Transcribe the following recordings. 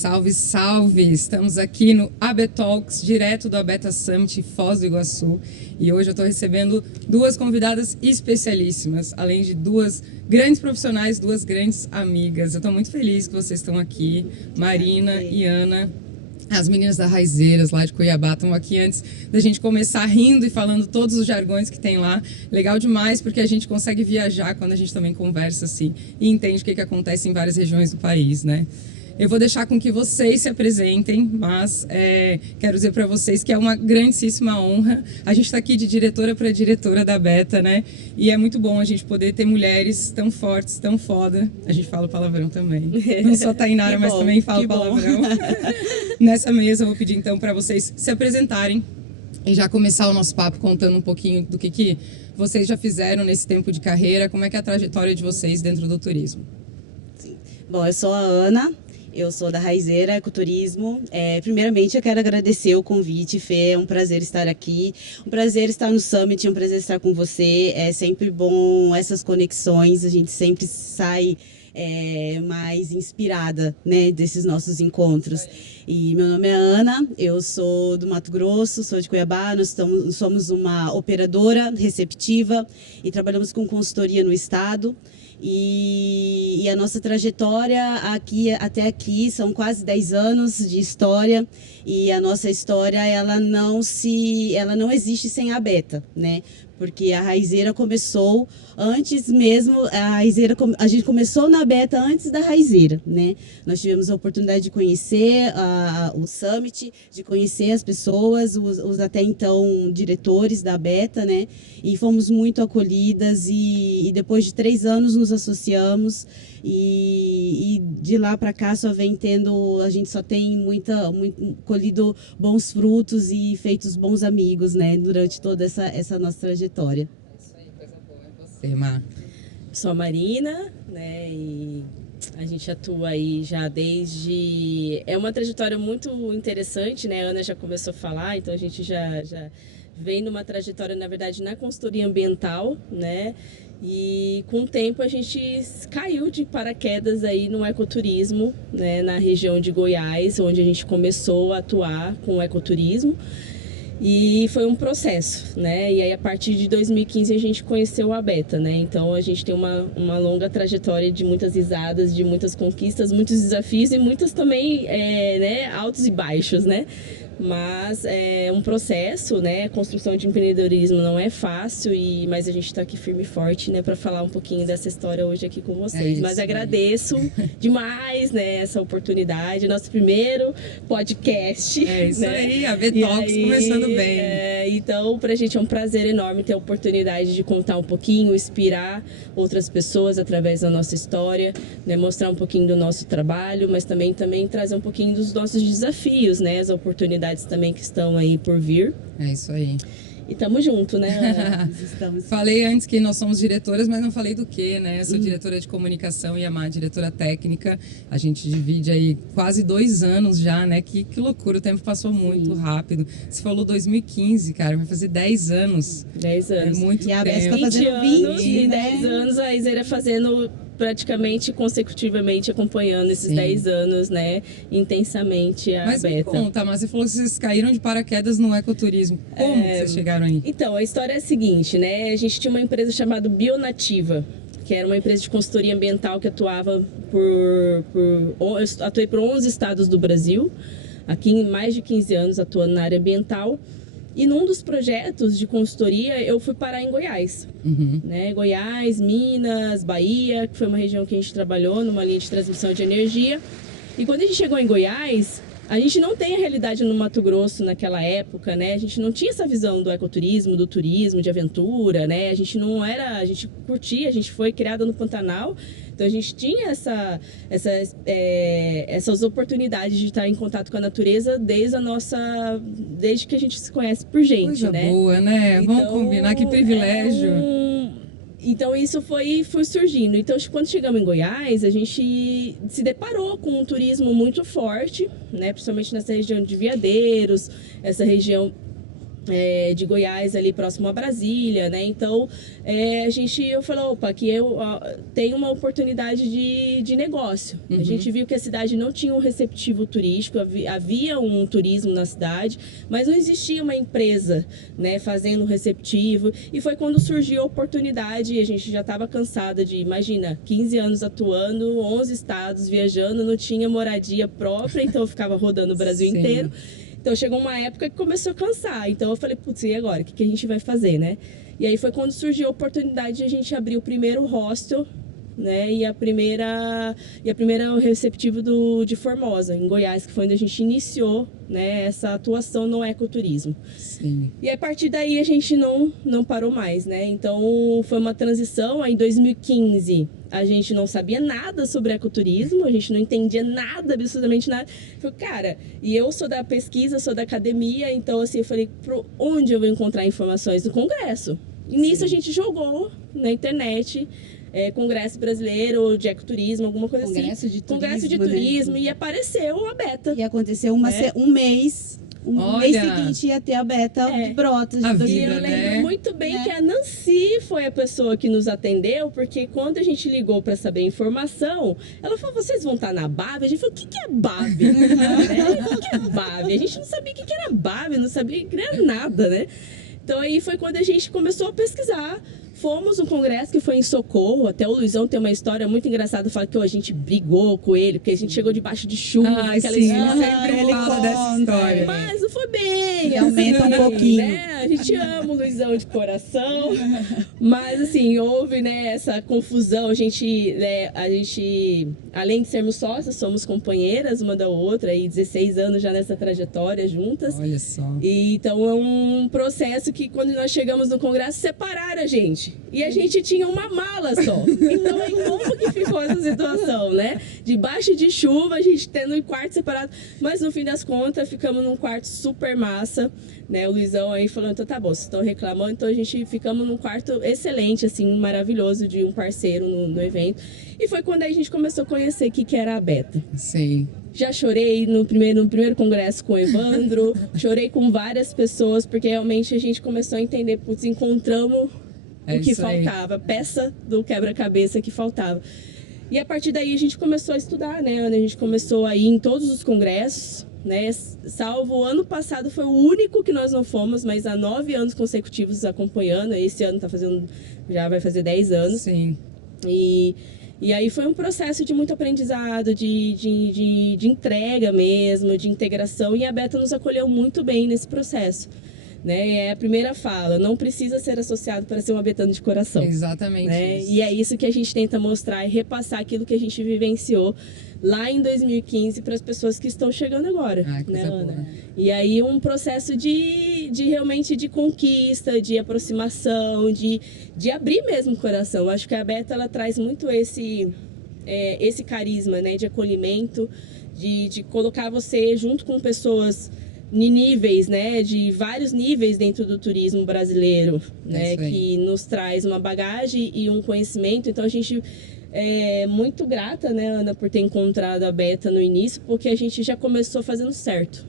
Salve, salve! Estamos aqui no AB Talks, direto do Abeta Summit Foz do Iguaçu. E hoje eu estou recebendo duas convidadas especialíssimas, além de duas grandes profissionais, duas grandes amigas. Eu estou muito feliz que vocês estão aqui, Marina e Ana. As meninas da Raizeiras, lá de Cuiabá, estão aqui antes da gente começar rindo e falando todos os jargões que tem lá. Legal demais, porque a gente consegue viajar quando a gente também conversa assim e entende o que acontece em várias regiões do país, né? Eu vou deixar com que vocês se apresentem, mas quero dizer para vocês que é uma grandíssima honra. A gente está aqui de diretora para diretora da Abeta, né? E é muito bom a gente poder ter mulheres tão fortes, tão foda. A gente fala palavrão também. Não só Tainara, mas também fala palavrão. Nessa mesa eu vou pedir então para vocês se apresentarem e já começar o nosso papo contando um pouquinho do que vocês já fizeram nesse tempo de carreira, como é que é a trajetória de vocês dentro do turismo. Sim. Bom, eu sou a Ana. Eu sou da Raizeira Ecoturismo. Primeiramente, eu quero agradecer o convite, Fê. É um prazer estar aqui. Um prazer estar no Summit, é um prazer estar com você. É sempre bom essas conexões. A gente sempre sai mais inspirada, né, desses nossos encontros. E meu nome é Ana, eu sou do Mato Grosso, sou de Cuiabá. Nós somos uma operadora receptiva e trabalhamos com consultoria no estado. E a nossa trajetória até aqui são quase 10 anos de história, e a nossa história ela não existe sem a Abeta, né? Porque a Raizeira começou antes mesmo, a gente começou na Abeta antes da Raizeira, né? Nós tivemos a oportunidade de conhecer o Summit, de conhecer as pessoas, os até então diretores da Abeta, né? E fomos muito acolhidas e depois de 3 anos nos associamos e de lá para cá a gente só tem colhido bons frutos e feitos bons amigos, né? Durante toda essa nossa trajetória. É isso aí, coisa boa. É você, Mar. Sou a Marina, né, e a gente atua aí já desde... É uma trajetória muito interessante, né, a Ana já começou a falar, então a gente já vem numa trajetória, na verdade, na consultoria ambiental, né, e com o tempo a gente caiu de paraquedas aí no ecoturismo, né, na região de Goiás, onde a gente começou a atuar com o ecoturismo. E foi um processo, né? E aí a partir de 2015 a gente conheceu a Abeta, né? Então a gente tem uma longa trajetória de muitas risadas, de muitas conquistas, muitos desafios e muitas também, né, altos e baixos, né? Mas é um processo, né? Construção de empreendedorismo não é fácil, mas a gente está aqui firme e forte, né? Para falar um pouquinho dessa história hoje aqui com vocês. Mas agradeço demais, né? Essa oportunidade, nosso primeiro podcast. É isso, né? Aí, a AB Talks começando bem. Então, para a gente é um prazer enorme ter a oportunidade de contar um pouquinho, inspirar outras pessoas através da nossa história, né? Mostrar um pouquinho do nosso trabalho, mas também trazer um pouquinho dos nossos desafios, né? As oportunidades também que estão aí por vir. É isso aí. E tamo junto, né? Falei antes que nós somos diretoras, mas não falei do que, né? Eu sou diretora de comunicação e a Mar, diretora técnica. A gente divide aí quase 2 anos já, né? Que loucura, o tempo passou muito rápido. Você falou 2015, cara, vai fazer 10 anos. 10 anos. É muito tempo. E a tempo. Besta tá fazendo 20, e né? 10 anos a Raizeira fazendo praticamente consecutivamente acompanhando esses 10 anos, né, intensamente a Mas Abeta. Me conta, mas você falou que vocês caíram de paraquedas no ecoturismo. Como que vocês chegaram aí? Então, a história é a seguinte, né, a gente tinha uma empresa chamada Bionativa, que era uma empresa de consultoria ambiental que atuava eu atuei por 11 estados do Brasil, aqui em mais de 15 anos atuando na área ambiental. E num dos projetos de consultoria, eu fui parar em Goiás. Né? Goiás, Minas, Bahia, que foi uma região que a gente trabalhou numa linha de transmissão de energia. E quando a gente chegou em Goiás, a gente não tem a realidade no Mato Grosso naquela época, né? A gente não tinha essa visão do ecoturismo, do turismo, de aventura, né? A gente curtia, a gente foi criada no Pantanal. Então a gente tinha essas oportunidades de estar em contato com a natureza desde que a gente se conhece por gente, Coisa né? boa, né? Vamos combinar, que privilégio. Então isso foi surgindo. Então quando chegamos em Goiás, a gente se deparou com um turismo muito forte, né? Principalmente nessa região de Veadeiros, essa região de Goiás, ali próximo a Brasília, né? Então, eu falei, opa, aqui eu tenho uma oportunidade de negócio. A gente viu que a cidade não tinha um receptivo turístico, havia um turismo na cidade, mas não existia uma empresa, né, fazendo um receptivo. E foi quando surgiu a oportunidade, e a gente já estava cansada de, imagina, 15 anos atuando, 11 estados, viajando, não tinha moradia própria, então eu ficava rodando o Brasil inteiro. Então chegou uma época que começou a cansar. Então eu falei, putz, e agora? O que a gente vai fazer, né? E aí foi quando surgiu a oportunidade de a gente abrir o primeiro hostel, né? E a primeira receptivo de Formosa, em Goiás, que foi onde a gente iniciou, né, essa atuação no ecoturismo. Sim. E a partir daí a gente não parou mais, né? Então foi uma transição. Aí em 2015 a gente não sabia nada sobre ecoturismo, a gente não entendia nada, absolutamente nada. Eu falei, cara, e eu sou da pesquisa, sou da academia, então assim, eu falei, por onde eu vou encontrar informações? Do Congresso. E nisso a gente jogou na internet, Congresso Brasileiro de Ecoturismo, alguma coisa Congresso assim. De turismo, Congresso de Turismo, né? E apareceu a beta. E aconteceu um mês. Olha, mês seguinte ia ter a beta de Brotas. A de vida, E eu lembro né? muito bem que a Nancy foi a pessoa que nos atendeu, porque quando a gente ligou para saber a informação, ela falou, vocês vão estar na BAV? A gente falou, o que é BAV? O que é BAV? A gente não sabia o que era BAV, não sabia que era nada, né? Então aí foi quando a gente começou a pesquisar. Fomos no congresso que foi em Socorro, até o Luizão tem uma história muito engraçada, fala que a gente brigou com ele, porque a gente chegou debaixo de chuva, aquela sim, história. sempre fala dessa história. Mas não foi bem, Aumenta um pouquinho. né? A gente ama o Luizão de coração, mas assim, houve, né, essa confusão, a gente, além de sermos sócias, somos companheiras uma da outra, e 16 anos já nessa trajetória juntas. Olha só. E, então é um processo que quando nós chegamos no congresso, separaram a gente. E a gente tinha uma mala só. Então, aí como que ficou essa situação, né? Debaixo de chuva, a gente tendo um quarto separado. Mas no fim das contas, ficamos num quarto super massa, né? O Luizão aí falou, então tá bom, vocês estão reclamando. Então a gente ficamos num quarto excelente, assim, maravilhoso de um parceiro no evento. E foi quando a gente começou a conhecer o que era a Beta. Sim. Já chorei no primeiro congresso com o Evandro, chorei com várias pessoas, porque realmente a gente começou a entender, putz, encontramos o que faltava, peça do quebra-cabeça que faltava. E a partir daí a gente começou a estudar, né, Ana? A gente começou a ir em todos os congressos, né? Salvo o ano passado, foi o único que nós não fomos, mas há 9 anos consecutivos acompanhando. Esse ano já vai fazer 10 anos. Sim. E aí foi um processo de muito aprendizado, de entrega mesmo, de integração. E a Beta nos acolheu muito bem nesse processo. Né? É a primeira fala, não precisa ser associado para ser um abetano de coração. Exatamente, né? isso. E é isso que a gente tenta mostrar e repassar aquilo que a gente vivenciou lá em 2015 para as pessoas que estão chegando agora. Coisa Ana? boa. E aí um processo de realmente de conquista, de aproximação, de abrir mesmo o coração. Acho que a Beta ela traz muito esse carisma, né? De acolhimento, de colocar você junto com pessoas de níveis, né, de vários níveis dentro do turismo brasileiro, né, que nos traz uma bagagem e um conhecimento. Então a gente é muito grata, né, Ana, por ter encontrado a Beta no início, porque a gente já começou fazendo certo.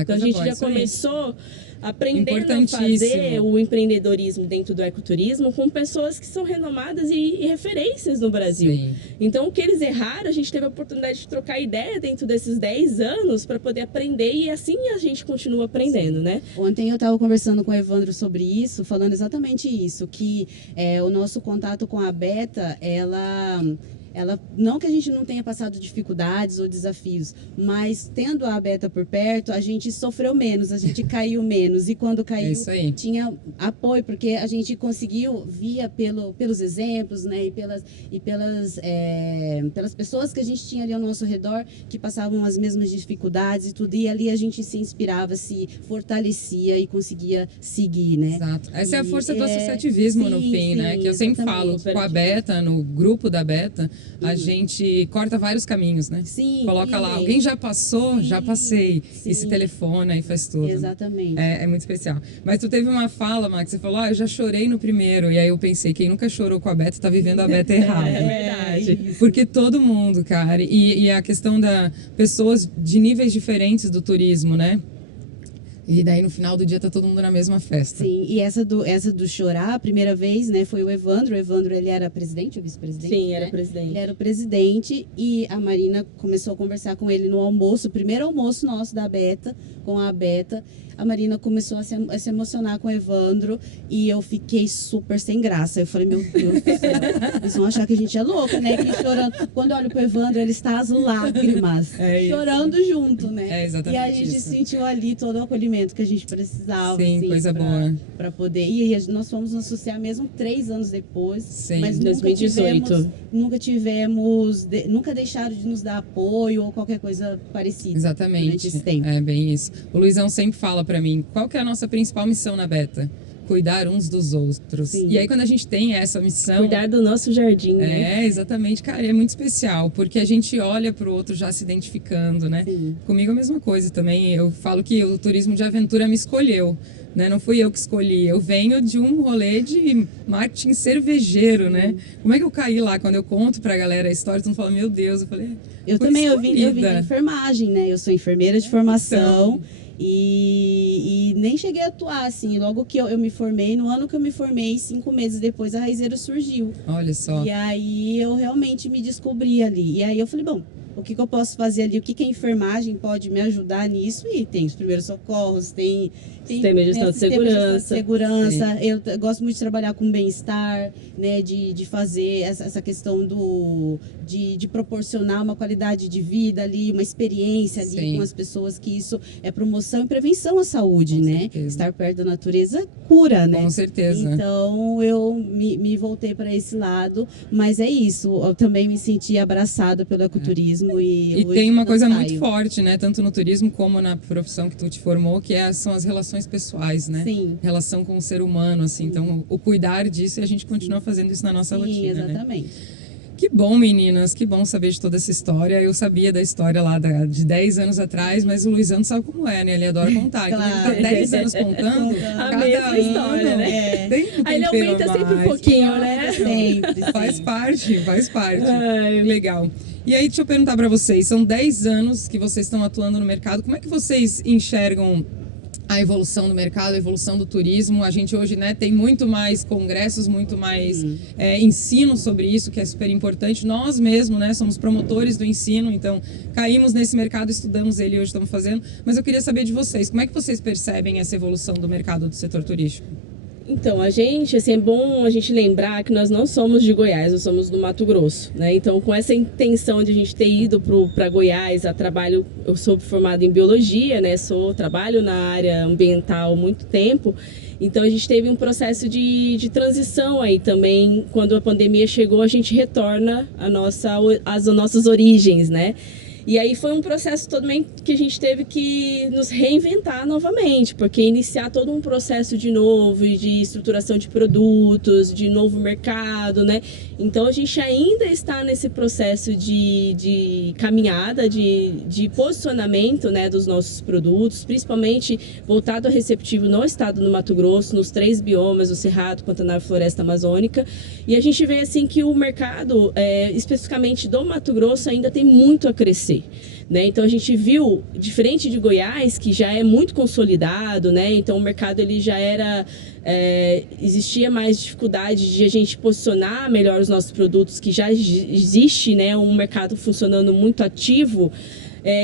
Então a gente já começou aprendendo a fazer o empreendedorismo dentro do ecoturismo com pessoas que são renomadas e referências no Brasil. Sim. Então, o que eles erraram, a gente teve a oportunidade de trocar ideia dentro desses 10 anos para poder aprender e assim a gente continua aprendendo, né? Ontem eu estava conversando com o Evandro sobre isso, falando exatamente isso, que o nosso contato com a Beta, ela não que a gente não tenha passado dificuldades ou desafios, mas tendo a Beta por perto, a gente sofreu menos, a gente caiu menos. E quando caiu, tinha apoio, porque a gente conseguiu, via pelos exemplos, né, e pelas pessoas que a gente tinha ali ao nosso redor, que passavam as mesmas dificuldades e tudo. E ali a gente se inspirava, se fortalecia e conseguia seguir, né? Exato. Essa é a força do associativismo no fim, né? Que eu sempre falo, com a Beta, no grupo da Beta, a gente corta vários caminhos, né? Sim. Coloca lá, alguém já passou? Já passei. E se telefona e faz tudo. Exatamente. É muito especial. Mas tu teve uma fala, Max, você falou, eu já chorei no primeiro. E aí eu pensei, quem nunca chorou com a Beta tá vivendo a Beta errada. É verdade. Porque todo mundo, cara. E a questão da pessoas de níveis diferentes do turismo, né? E daí no final do dia tá todo mundo na mesma festa. Sim, e essa do chorar, a primeira vez, né, foi o Evandro. O Evandro, ele era presidente ou vice-presidente? Sim, né? era presidente. Ele era o presidente e a Marina começou a conversar com ele no almoço, o primeiro almoço nosso da Beta, com a Beta. A Marina começou a se emocionar com o Evandro e eu fiquei super sem graça. Eu falei, meu Deus do céu, eles vão achar que a gente é louca, né? Que chorando. Quando eu olho pro Evandro, ele está às lágrimas, chorando junto, né? É exatamente e a gente isso. sentiu ali todo o acolhimento que a gente precisava. Sim, assim, coisa boa. Para poder. E aí nós fomos nos associar mesmo 3 anos depois. Sim. Mas 2018. Nunca deixaram de nos dar apoio ou qualquer coisa parecida. Exatamente. Durante esse tempo. É bem isso. O Luizão sempre fala pra mim, qual que é a nossa principal missão na Beta? Cuidar uns dos outros. Sim. E aí quando a gente tem essa missão... Cuidar do nosso jardim, né? É, exatamente, cara, é muito especial, porque a gente olha pro outro já se identificando, né? Sim. Comigo é a mesma coisa também, eu falo que o turismo de aventura me escolheu, né? Não fui eu que escolhi, eu venho de um rolê de marketing cervejeiro, né? Como é que eu caí lá? Quando eu conto pra galera a história, todo mundo fala, meu Deus, eu falei... Eu fui também, eu vim escolhida. da enfermagem, né? Eu sou enfermeira de formação. E nem cheguei a atuar, assim. Logo que eu me formei, no ano que eu me formei, 5 meses depois, a Raizeira surgiu. Olha só. E aí eu realmente me descobri ali. E aí eu falei, bom, o que eu posso fazer ali? O que a enfermagem pode me ajudar nisso? E tem os primeiros socorros, tem Sistema de gestão de segurança. Eu gosto muito de trabalhar com bem-estar, né? De fazer essa questão de proporcionar uma qualidade de vida ali, uma experiência ali Sim. com as pessoas, que isso é promoção e prevenção à saúde, Com né? certeza. Estar perto da natureza cura, né? Com certeza. Então eu me voltei para esse lado, mas é isso. Eu também me senti abraçada pelo ecoturismo E hoje tem uma não coisa muito saio. forte, né? Tanto no turismo como na profissão que tu te formou, que são as relações pessoais, né? Sim. Relação com o ser humano, assim. Então, o cuidar disso e a gente continua fazendo isso na nossa Sim, rotina, né? exatamente. Que bom, meninas, que bom saber de toda essa história. Eu sabia da história lá de 10 anos atrás, mas o Luizano sabe como é, né? Ele adora contar. Então, ele tá Claro. 10 anos contando, A cada mesma história, ano né? tem um Aí ele tempero aumenta a sempre um mais. pouquinho, né? Sempre. Faz parte, faz parte. Ai. Legal. E aí, deixa eu perguntar para vocês, são 10 anos que vocês estão atuando no mercado, como é que vocês enxergam a evolução do mercado, a evolução do turismo? A gente hoje, né, tem muito mais congressos, muito mais ensino sobre isso, que é super importante. Nós mesmos, né, somos promotores do ensino, então caímos nesse mercado, estudamos ele e hoje estamos fazendo. Mas eu queria saber de vocês, como é que vocês percebem essa evolução do mercado do setor turístico? Então, a gente, assim, é bom a gente lembrar que nós não somos de Goiás, nós somos do Mato Grosso, né? Então, com essa intenção de a gente ter ido para Goiás a trabalho, eu sou formada em biologia, né? Trabalho na área ambiental há muito tempo. Então, a gente teve um processo de transição aí também. Quando a pandemia chegou, a gente retorna às nossas origens, né? E aí foi um processo também que a gente teve que nos reinventar novamente, porque iniciar todo um processo de novo, de estruturação de produtos, de novo mercado, né? Então a gente ainda está nesse processo de caminhada, de posicionamento, né, dos nossos produtos, principalmente voltado ao receptivo no estado do Mato Grosso, nos 3 biomas, o Cerrado, Pantanal e Floresta Amazônica. E a gente vê assim que o mercado, especificamente do Mato Grosso, ainda tem muito a crescer. Né? Então a gente viu, diferente de Goiás, que já é muito consolidado, né? Então o mercado ele já era, existia mais dificuldade de a gente posicionar melhor os nossos produtos, que já existe, né, um mercado funcionando muito ativo.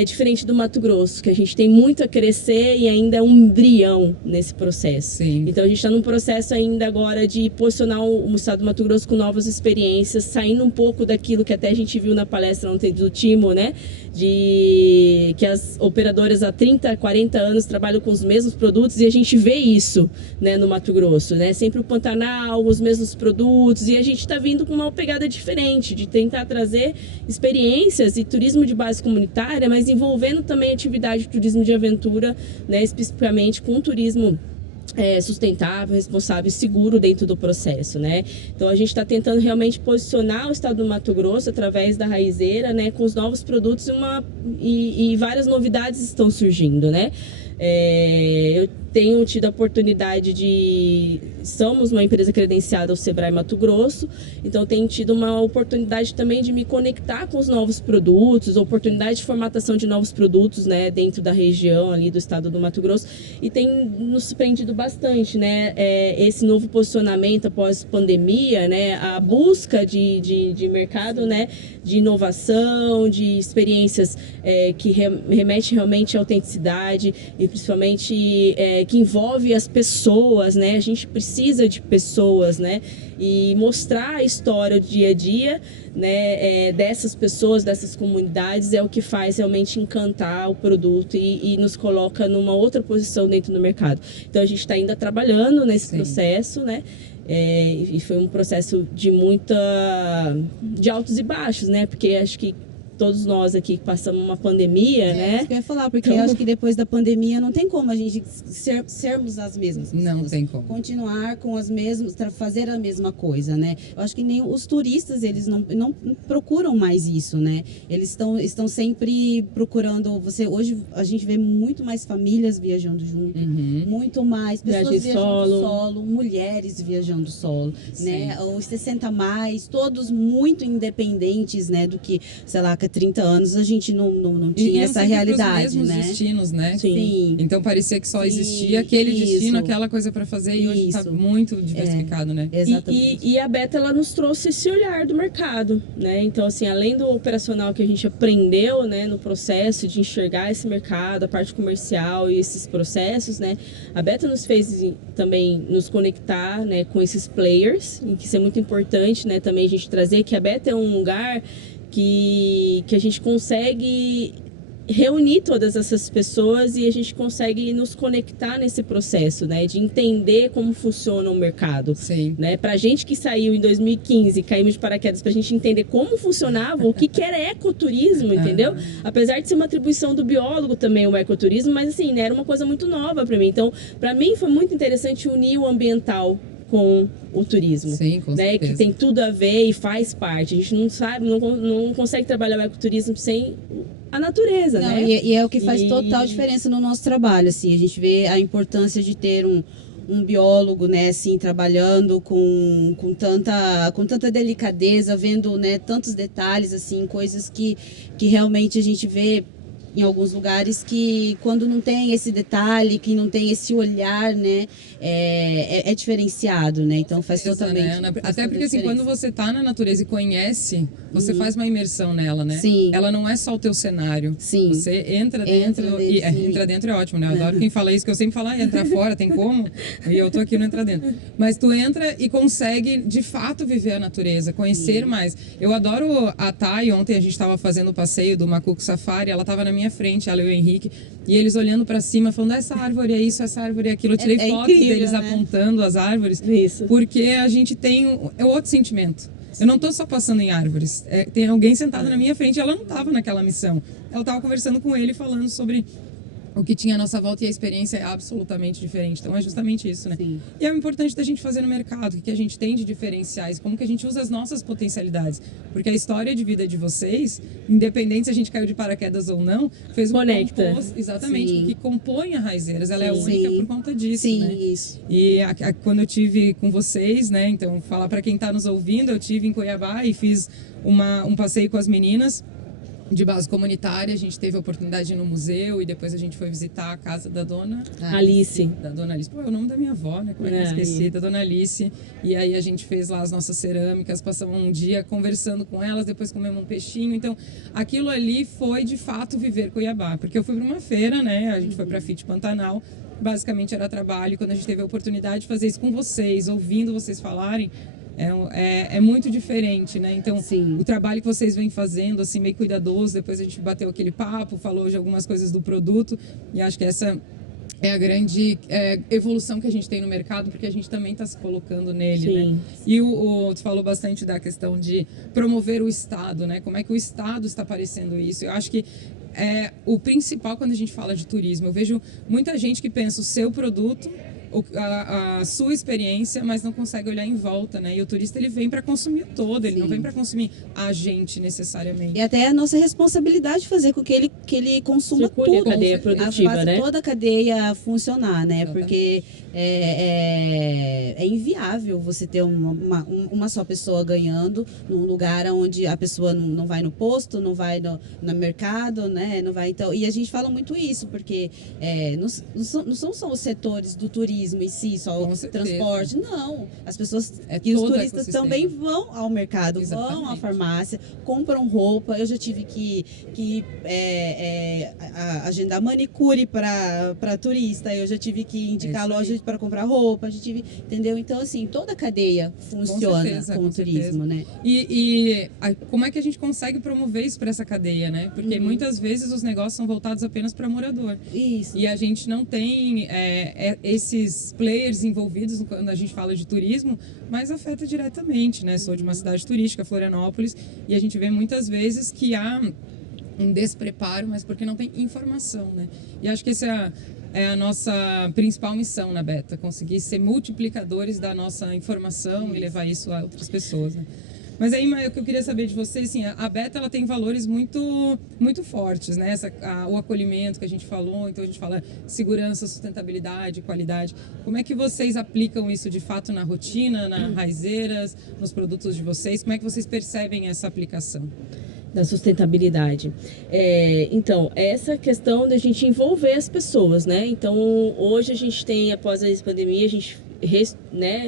Diferente do Mato Grosso, que a gente tem muito a crescer e ainda é um embrião nesse processo. Sim. Então a gente está num processo ainda agora de posicionar o estado do Mato Grosso com novas experiências, saindo um pouco daquilo que até a gente viu na palestra ontem do Timo, né? De que as operadoras há 30, 40 anos trabalham com os mesmos produtos e a gente vê isso, né, no Mato Grosso, né? Sempre o Pantanal, os mesmos produtos, e a gente está vindo com uma pegada diferente, de tentar trazer experiências e turismo de base comunitária, mas envolvendo também atividade de turismo de aventura, né, especificamente com turismo sustentável, responsável e seguro dentro do processo, né? Então a gente está tentando realmente posicionar o estado do Mato Grosso através da Raizeira, né, com os novos produtos e várias novidades estão surgindo, né? tenho tido a oportunidade de... Somos uma empresa credenciada ao Sebrae Mato Grosso, então tenho tido uma oportunidade também de me conectar com os novos produtos, oportunidade de formatação de novos produtos, né, dentro da região ali do estado do Mato Grosso, e tem nos surpreendido bastante, né, esse novo posicionamento após pandemia, né, a busca de mercado, né, de inovação, de experiências que remete realmente à autenticidade e principalmente que envolve as pessoas, né, a gente precisa de pessoas, né, e mostrar a história, o dia a dia, né, dessas pessoas, dessas comunidades, é o que faz realmente encantar o produto e nos coloca numa outra posição dentro do mercado. Então a gente está ainda trabalhando nesse processo, né? E foi um processo de altos e baixos, né? Porque acho que todos nós aqui passamos uma pandemia, né? Isso que eu ia falar, porque eu acho que depois da pandemia não tem como a gente sermos as mesmas pessoas. Não tem como. Continuar com as mesmas, fazer a mesma coisa, né? Eu acho que nem os turistas, eles não procuram mais isso, né? Eles estão sempre procurando... Hoje a gente vê muito mais famílias viajando junto, muito mais pessoas viajando solo, mulheres viajando solo, né? Os 60 mais, todos muito independentes, né? Do que, sei lá, há 30 anos a gente não tinha essa realidade, os mesmos né? destinos, né? Sim. Então parecia que só existia aquele destino, aquela coisa para fazer, e hoje está muito diversificado, né? Exatamente. E a Beta, ela nos trouxe esse olhar do mercado, né? Então, assim, além do operacional que a gente aprendeu, né, no processo de enxergar esse mercado, a parte comercial e esses processos, né? A Beta nos fez também nos conectar, né, com esses players, e que isso é muito importante, né? Também a gente trazer que a Beta é um lugar que a gente consegue reunir todas essas pessoas e a gente consegue nos conectar nesse processo, né, de entender como funciona o mercado. Sim. Né? Pra gente que saiu em 2015, caímos de paraquedas, pra gente entender como funcionava, o que era ecoturismo, entendeu? Apesar de ser uma atribuição do biólogo também o ecoturismo, mas assim, né, era uma coisa muito nova para mim. Então, para mim foi muito interessante unir o ambiental com o turismo. Sim, com né, certeza. que tem tudo a ver e faz parte. A gente não sabe, não consegue trabalhar o ecoturismo sem a natureza, Não, né? E é o que faz total diferença no nosso trabalho, assim. A gente vê a importância de ter um biólogo, né, assim, trabalhando com tanta delicadeza, vendo, né, tantos detalhes, assim, coisas que realmente a gente vê em alguns lugares que quando não tem esse detalhe, que não tem esse olhar, né, é diferenciado, né? Então faz totalmente. Né? Até porque assim, quando você tá na natureza e conhece, você faz uma imersão nela, né? Sim. Ela não é só o teu cenário. Sim. Você entra dentro e entra dentro é ótimo, né? Eu adoro quem fala isso, que eu sempre falo, entrar fora, tem como? E eu tô aqui no entrar dentro. Mas tu entra e consegue de fato viver a natureza, conhecer mais. Eu adoro a Thay, ontem a gente estava fazendo o passeio do Macuco Safari, ela estava na minha frente, ela e o Henrique, e eles olhando para cima, falando, essa árvore é isso, essa árvore é aquilo. Eu tirei fotos incrível, deles, né, apontando as árvores, porque a gente tem outro sentimento. Eu não estou só passando em árvores. Tem alguém sentado na minha frente, ela não estava naquela missão. Ela estava conversando com ele, falando sobre o que tinha à nossa volta, e a experiência é absolutamente diferente. Então é justamente isso, né? Sim. E é o importante da gente fazer no mercado, o que a gente tem de diferenciais, como que a gente usa as nossas potencialidades. Porque a história de vida de vocês, independente se a gente caiu de paraquedas ou não, fez um composto, exatamente, Sim. que compõe a Raizeiras. Ela é Sim. única por conta disso, Sim, né? isso. E quando eu tive com vocês, né? Então, falar para quem está nos ouvindo, eu tive em Cuiabá e fiz um passeio com as meninas de base comunitária. A gente teve a oportunidade de ir no museu e depois a gente foi visitar a casa da dona Alice. Da dona Alice. Pô, é o nome da minha avó, né? Como é que eu esqueci? Da dona Alice. E aí a gente fez lá as nossas cerâmicas, passamos um dia conversando com elas, depois comemos um peixinho. Então, aquilo ali foi de fato viver Cuiabá. Porque eu fui para uma feira, né? A gente foi para a FIT Pantanal. Basicamente era trabalho. Quando a gente teve a oportunidade de fazer isso com vocês, ouvindo vocês falarem, é muito diferente, né? Então, Sim. o trabalho que vocês vêm fazendo, assim, meio cuidadoso, depois a gente bateu aquele papo, falou de algumas coisas do produto, e acho que essa é a grande evolução que a gente tem no mercado, porque a gente também está se colocando nele, né? E tu falou bastante da questão de promover o Estado, né? Como é que o Estado está aparecendo isso? Eu acho que o principal quando a gente fala de turismo. Eu vejo muita gente que pensa o seu produto a sua experiência, mas não consegue olhar em volta, né? E o turista, ele vem para consumir o todo, ele não vem para consumir a gente necessariamente. E até a nossa responsabilidade fazer com que ele consuma Circule tudo, a cadeia produtiva, faça né? toda a cadeia funcionar, né? Porque é inviável você ter uma só pessoa ganhando num lugar onde a pessoa não vai no posto, não vai no mercado, né? Não vai, então, e a gente fala muito isso, porque não são só os setores do turismo em si, só o transporte, não. As pessoas e os turistas também vão ao mercado, vão à farmácia, compram roupa. Eu já tive que agendar manicure para turista, eu já tive que indicar loja para comprar roupa, entendeu? Então, assim, toda a cadeia funciona com o turismo, né? E como é que a gente consegue promover isso para essa cadeia, né? Porque muitas vezes os negócios são voltados apenas para morador. Isso. E a gente não tem esses players envolvidos quando a gente fala de turismo, mas afeta diretamente, né? Sou de uma cidade turística, Florianópolis, e a gente vê muitas vezes que há um despreparo, mas porque não tem informação, né? E acho que essa é a nossa principal missão na Beta, conseguir ser multiplicadores da nossa informação e levar isso a outras pessoas, né? Mas aí, o que eu queria saber de vocês, assim, a Beta, ela tem valores muito, muito fortes, né? O acolhimento que a gente falou, então a gente fala segurança, sustentabilidade, qualidade. Como é que vocês aplicam isso de fato na rotina, na Raizeiras, nos produtos de vocês? Como é que vocês percebem essa aplicação? Da sustentabilidade. Então, essa questão da gente envolver as pessoas, né? Então, hoje a gente tem, após a pandemia, a gente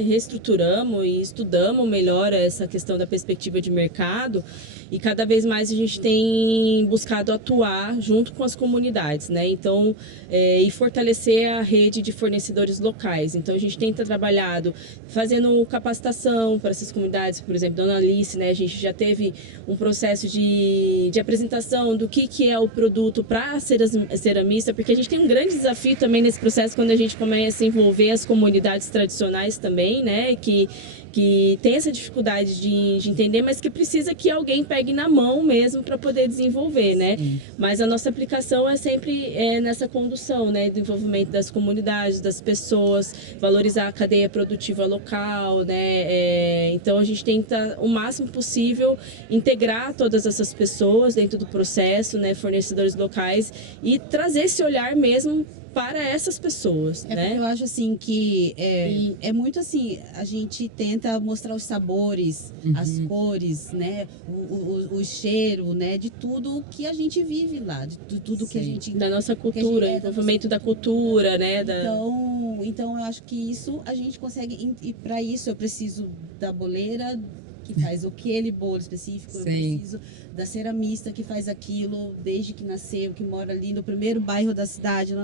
reestruturamos e estudamos melhor essa questão da perspectiva de mercado, e cada vez mais a gente tem buscado atuar junto com as comunidades, né? Então, e fortalecer a rede de fornecedores locais. Então, a gente tem trabalhado fazendo capacitação para essas comunidades, por exemplo, Dona Alice, né? A gente já teve um processo de apresentação do que é o produto para ceramista, porque a gente tem um grande desafio também nesse processo quando a gente começa a envolver as comunidades tradicionais também, né? Que tem essa dificuldade de entender, mas que precisa que alguém pegue na mão mesmo para poder desenvolver, né? Mas a nossa aplicação é sempre nessa condução, né? Do envolvimento das comunidades, das pessoas, valorizar a cadeia produtiva local, né? Então a gente tenta o máximo possível integrar todas essas pessoas dentro do processo, né? Fornecedores locais, e trazer esse olhar mesmo para essas pessoas, né? Eu acho assim que é muito assim, a gente tenta mostrar os sabores, as cores, né? O cheiro, né? De tudo que a gente vive lá, de tudo que a gente... Da nossa cultura, envolvimento da cultura, né? Então eu acho que isso a gente consegue, e para isso eu preciso da boleira que faz aquele bolo específico, eu preciso da ceramista que faz aquilo desde que nasceu, que mora ali no primeiro bairro da cidade.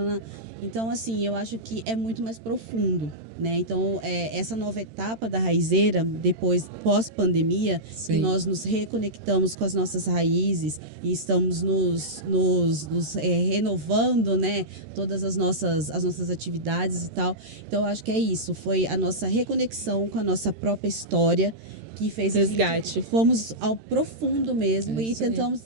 Então, assim, eu acho que é muito mais profundo, né? Então, essa nova etapa da Raizeira, depois, pós-pandemia, que nós nos reconectamos com as nossas raízes e estamos nos renovando, né? Todas as nossas atividades e tal. Então, eu acho que é isso, foi a nossa reconexão com a nossa própria história, que fez resgate. Fomos ao profundo mesmo e tentamos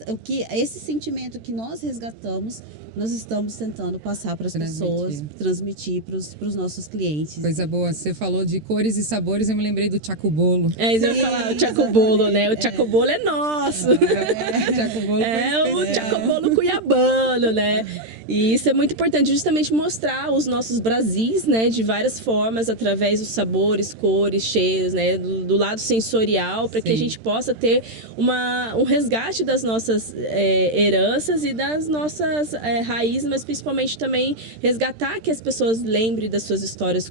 esse sentimento que nós resgatamos, nós estamos tentando passar para as pessoas, transmitir para os nosos clientes. Coisa boa. Você falou de cores e sabores, eu me lembrei do tchacobolo. Isso eu ia falar, o tchacobolo, né? O tchacobolo é nosso. O tchacobolo cuiabano, né? E isso é muito importante, justamente mostrar os nossos Brasis, né? De várias formas, através dos sabores, cores, cheiros, né? Do lado sensorial, para que a gente possa ter um resgate das nossas heranças e das nossas raízes, mas principalmente também resgatar que as pessoas lembrem das suas histórias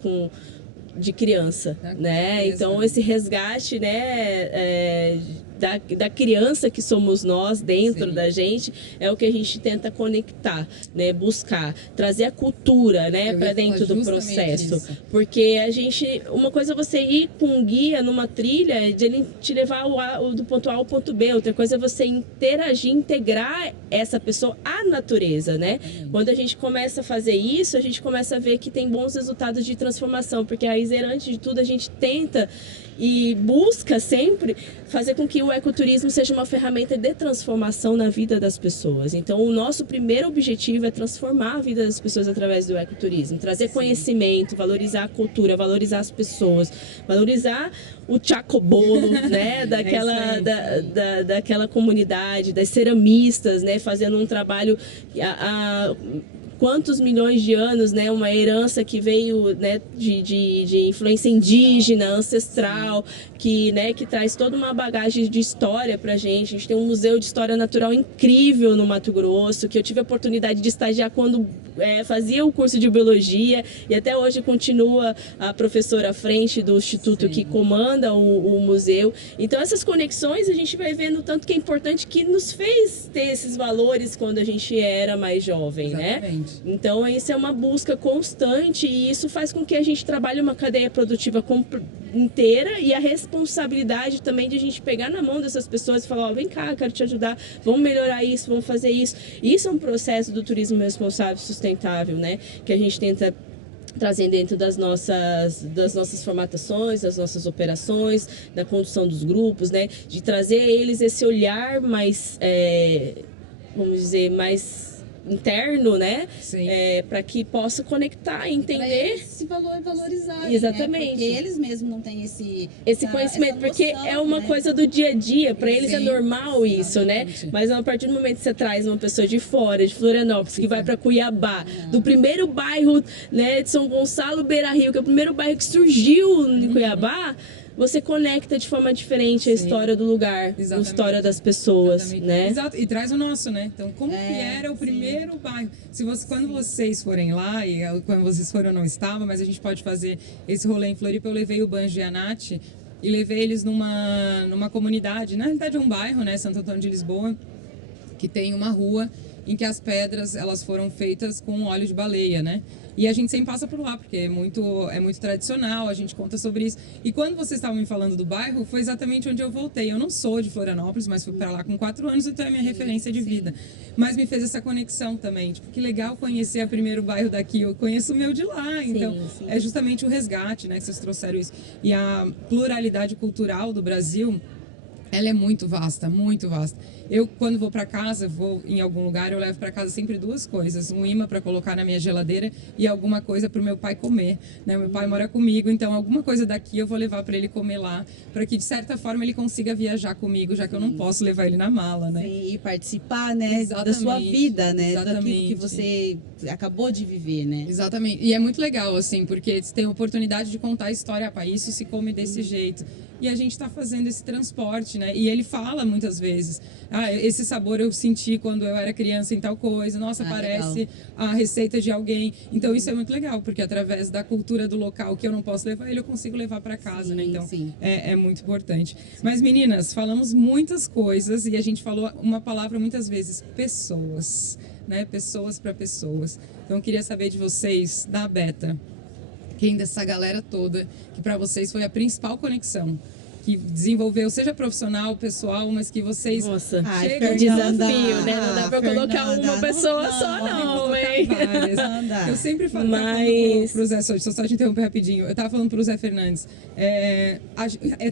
de criança, né? Então esse resgate, né, da criança que somos nós dentro da gente é o que a gente tenta conectar, né? Buscar trazer a cultura, né, para dentro do processo, porque uma coisa é você ir com um guia numa trilha de ele te levar do ponto A ao ponto B, outra coisa é você interagir, integrar essa pessoa à natureza, né? Quando a gente começa a fazer isso, a gente começa a ver que tem bons resultados de transformação, porque a Raizeira, antes de tudo, a gente tenta e busca sempre fazer com que o ecoturismo seja uma ferramenta de transformação na vida das pessoas. Então, o nosso primeiro objetivo é transformar a vida das pessoas através do ecoturismo, trazer conhecimento, valorizar a cultura, valorizar as pessoas, valorizar o chacobolo, né, daquela comunidade, das ceramistas, né, fazendo um trabalho quantos milhões de anos, né, uma herança que veio, né, de influência indígena, ancestral, que, né, que traz toda uma bagagem de história pra gente. A gente tem um museu de história natural incrível no Mato Grosso, que eu tive a oportunidade de estagiar quando fazia o curso de biologia, e até hoje continua a professora à frente do instituto que comanda o museu. Então essas conexões a gente vai vendo tanto que é importante, que nos fez ter esses valores quando a gente era mais jovem, né? Então isso é uma busca constante, e isso faz com que a gente trabalhe uma cadeia produtiva inteira, e a responsabilidade também de a gente pegar na mão dessas pessoas e falar, ó, vem cá, quero te ajudar, vamos melhorar isso, vamos fazer isso. Isso é um processo do turismo responsável, sustentável, né? Que a gente tenta trazer dentro das nossas formatações, das nossas operações, da condução dos grupos, né? De trazer a eles esse olhar mais, vamos dizer, mais interno, né? Para que possa conectar, entender, se valorizar. Exatamente. Né? Porque eles mesmos não têm esse conhecimento, porque é uma coisa do dia a dia, para eles é normal isso, né? Mas a partir do momento que você traz uma pessoa de fora, de Florianópolis, que vai para Cuiabá, do primeiro bairro, né, de São Gonçalo, Beira Rio, que é o primeiro bairro que surgiu em Cuiabá, você conecta de forma diferente a história do lugar, a história das pessoas, né? Exato, e traz o nosso, né? Então, como que era o primeiro bairro? Quando vocês forem lá, e quando vocês foram eu não estava, mas a gente pode fazer esse rolê em Floripa. Eu levei o Banjo e a Nath e levei eles numa comunidade, na realidade é um bairro, né? Santo Antônio de Lisboa, que tem uma rua em que as pedras elas foram feitas com óleo de baleia, né? E a gente sempre passa por lá, porque é muito tradicional, a gente conta sobre isso. E quando vocês estavam me falando do bairro, foi exatamente onde eu voltei. Eu não sou de Florianópolis, mas fui para lá com 4 anos, então é minha referência de vida. Mas me fez essa conexão também. Tipo, que legal conhecer o primeiro bairro daqui, eu conheço o meu de lá. Então, é justamente o resgate, né, que vocês trouxeram isso. E a pluralidade cultural do Brasil, ela é muito vasta, muito vasta. Eu, quando vou para casa, vou em algum lugar, eu levo para casa sempre 2 coisas. Um imã para colocar na minha geladeira e alguma coisa para o meu pai comer, né? Meu pai mora comigo, então alguma coisa daqui eu vou levar para ele comer lá, para que de certa forma ele consiga viajar comigo, já que eu não posso levar ele na mala, né? Sim, e participar, né, da sua vida, né? Daquilo que você acabou de viver, né? Exatamente. E é muito legal, assim, porque você tem a oportunidade de contar a história, para isso se come desse jeito. E a gente está fazendo esse transporte, né? E ele fala muitas vezes, esse sabor eu senti quando eu era criança em tal coisa, nossa, parece legal a receita de alguém. Então isso é muito legal, porque através da cultura do local que eu não posso levar ele, eu consigo levar para casa, né? Então é muito importante. Mas meninas, falamos muitas coisas e a gente falou uma palavra muitas vezes, pessoas, né? Pessoas para pessoas. Então eu queria saber de vocês, da Beta, quem dessa galera toda, que para vocês foi a principal conexão, que desenvolveu, seja profissional, pessoal, mas que vocês chegam desafio, né? Não dá para colocar uma pessoa só, não, hein? Eu sempre falo pro Zé, só te interromper rapidinho. Eu tava falando pro Zé Fernandes. É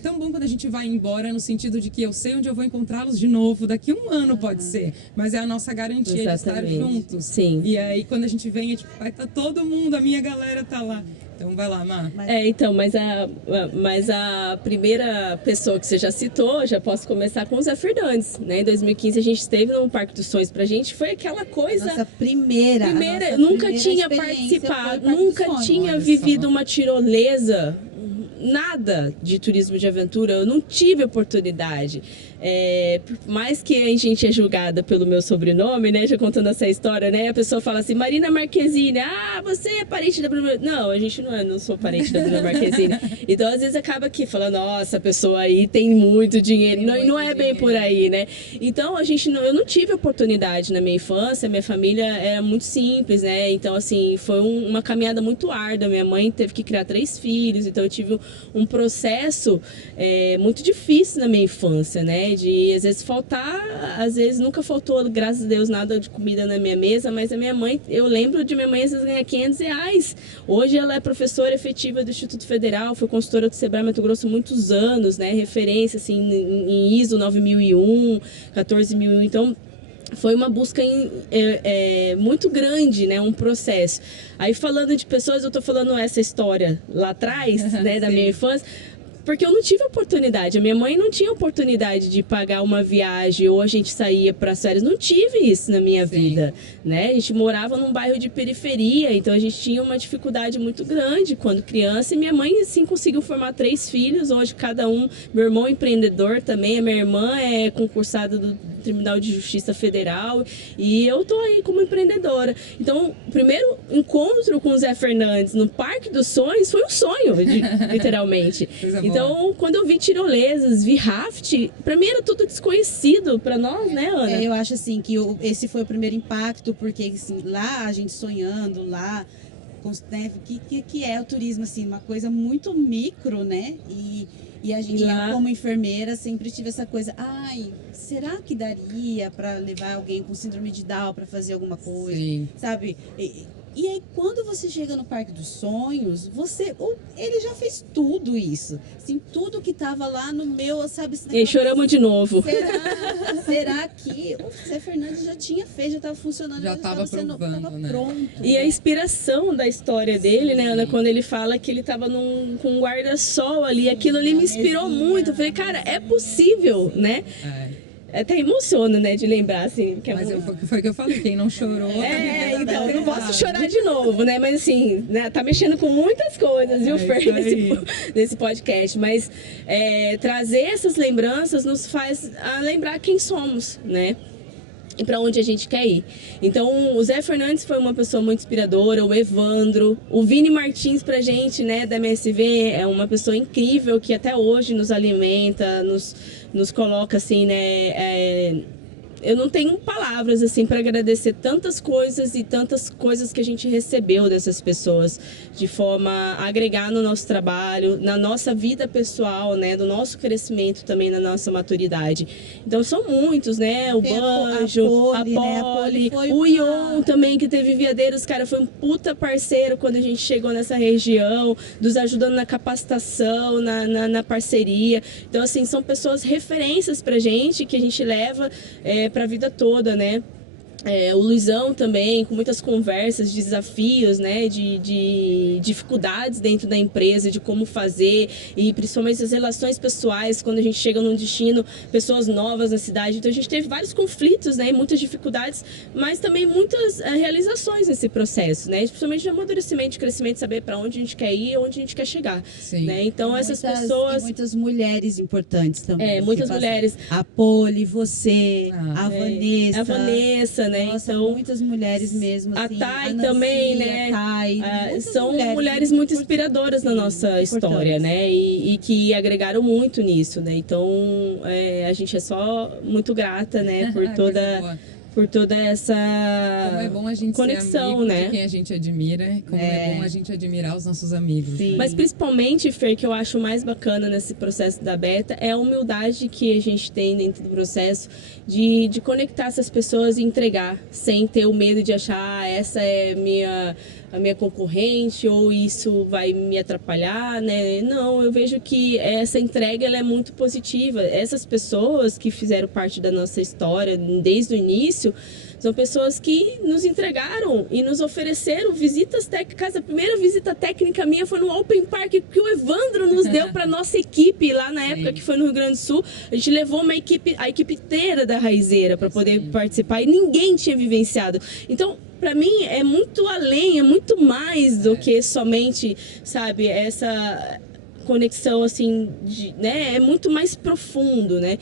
tão bom quando a gente vai embora, no sentido de que eu sei onde eu vou encontrá-los de novo, daqui a 1 ano pode ser, mas é a nossa garantia de estar juntos. Sim. E aí, quando a gente vem, vai estar todo mundo, a minha galera tá lá. Então vai lá, Má. Mas a primeira pessoa que você já citou, já posso começar com o Zé Fernandes, né? Em 2015 a gente esteve no Parque dos Sonhos, pra gente foi aquela coisa... Nossa primeira nunca tinha participado, nunca tinha vivido uma tirolesa, nada de turismo de aventura, eu não tive oportunidade. Por mais que a gente é julgada pelo meu sobrenome, né, já contando essa história, né, a pessoa fala assim, Marina Marquezine, você é parente da Bruna... Não, a gente não sou parente da Bruna Marquezine. Então, às vezes, acaba aqui falando, nossa, a pessoa aí tem muito dinheiro, e não é bem por aí, né. Então, eu não tive oportunidade na minha infância, minha família era muito simples, né, então, assim, foi uma caminhada muito árdua, minha mãe teve que criar 3 filhos, então eu tive um processo muito difícil na minha infância, né? De às vezes faltar, às vezes nunca faltou, graças a Deus, nada de comida na minha mesa, mas a minha mãe, eu lembro de minha mãe às vezes ganhar R$500. Hoje ela é professora efetiva do Instituto Federal, foi consultora do Sebrae Mato Grosso há muitos anos, né? Referência assim, em ISO 9001, 14001, então foi uma busca muito grande, né? Um processo. Aí falando de pessoas, eu tô falando essa história lá atrás, né? Da minha infância, porque eu não tive oportunidade. A minha mãe não tinha oportunidade de pagar uma viagem ou a gente saía para as férias. Não tive isso na minha vida, né? A gente morava num bairro de periferia, então a gente tinha uma dificuldade muito grande quando criança. E minha mãe, assim, conseguiu formar 3 filhos. Hoje, cada um... Meu irmão é empreendedor também. A minha irmã é concursada do Tribunal de Justiça Federal. E eu tô aí como empreendedora. Então, o primeiro encontro com o Zé Fernandes no Parque dos Sonhos foi um sonho, literalmente. Então, quando eu vi tirolesas, vi raft, pra mim era tudo desconhecido pra nós, né, Ana? Eu acho assim que esse foi o primeiro impacto, porque assim, lá a gente sonhando, lá, né, que é o turismo, assim, uma coisa muito micro, né? E a gente, lá... eu como enfermeira, sempre tive essa coisa, será que daria para levar alguém com síndrome de Down para fazer alguma coisa, sabe? E aí, quando você chega no Parque dos Sonhos, ele já fez tudo isso. Assim, tudo que estava lá no meu, sabe? E choramos de novo. Será que o Zé Fernandes já tinha feito, já estava funcionando? Já estava provando, né? Pronto. E a inspiração da história dele, né, Ana, quando ele fala que ele estava com um guarda-sol ali, aquilo ali me inspirou muito. Eu falei, cara, é possível, né? Até emociona, né, de lembrar, assim. Que mas foi o que eu falei, quem não chorou... então, eu não posso chorar de novo, né? Mas assim, né, tá mexendo com muitas coisas, viu, Fer, nesse podcast. Mas trazer essas lembranças nos faz lembrar quem somos, né? E para onde a gente quer ir. Então, o Zé Fernandes foi uma pessoa muito inspiradora, o Evandro, o Vini Martins pra gente, né, da MSV, é uma pessoa incrível que até hoje nos alimenta, nos coloca assim, né, eu não tenho palavras assim para agradecer tantas coisas e tantas coisas que a gente recebeu dessas pessoas de forma a agregar no nosso trabalho, na nossa vida pessoal, né, do nosso crescimento também, na nossa maturidade. Então são muitos, né, o Banjo, a Poli, o Ion também, que teve Veadeiros, cara, foi um puta parceiro quando a gente chegou nessa região, nos ajudando na capacitação, na parceria. Então assim, são pessoas referências pra gente, que a gente leva para a vida toda, né? O Luizão também, com muitas conversas, desafios, né, de dificuldades dentro da empresa, de como fazer, e principalmente as relações pessoais, quando a gente chega num destino, pessoas novas na cidade. Então a gente teve vários conflitos, né, muitas dificuldades, mas também muitas realizações nesse processo, né, principalmente de amadurecimento, de crescimento, saber para onde a gente quer ir e onde a gente quer chegar. Né? Então essas pessoas... E muitas mulheres importantes também. Muitas mulheres. A Poli, você, a Vanessa. A Vanessa, né? Nossa, então, muitas mulheres mesmo, assim, a Thay também, né? São mulheres muito inspiradoras na nossa história, né? E que agregaram muito nisso, né? Então, a gente é só muito grata, né? Por toda essa como é bom a gente conexão, ser amigo, né? De quem a gente admira, como é bom a gente admirar os nossos amigos. Sim. Mas principalmente, Fer, que eu acho mais bacana nesse processo da Beta é a humildade que a gente tem dentro do processo de conectar essas pessoas e entregar, sem ter o medo de achar essa é a minha concorrente ou isso vai me atrapalhar, né? Não, eu vejo que essa entrega ela é muito positiva. Essas pessoas que fizeram parte da nossa história desde o início são pessoas que nos entregaram e nos ofereceram visitas técnicas. A primeira visita técnica minha foi no Open Park que o Evandro nos deu para nossa equipe lá na época, que foi no Rio Grande do Sul. A gente levou a equipe inteira da Raizeira para poder participar e ninguém tinha vivenciado. Então, para mim, é muito além, é muito mais do que somente, sabe, essa conexão, assim, né? É muito mais profundo, né?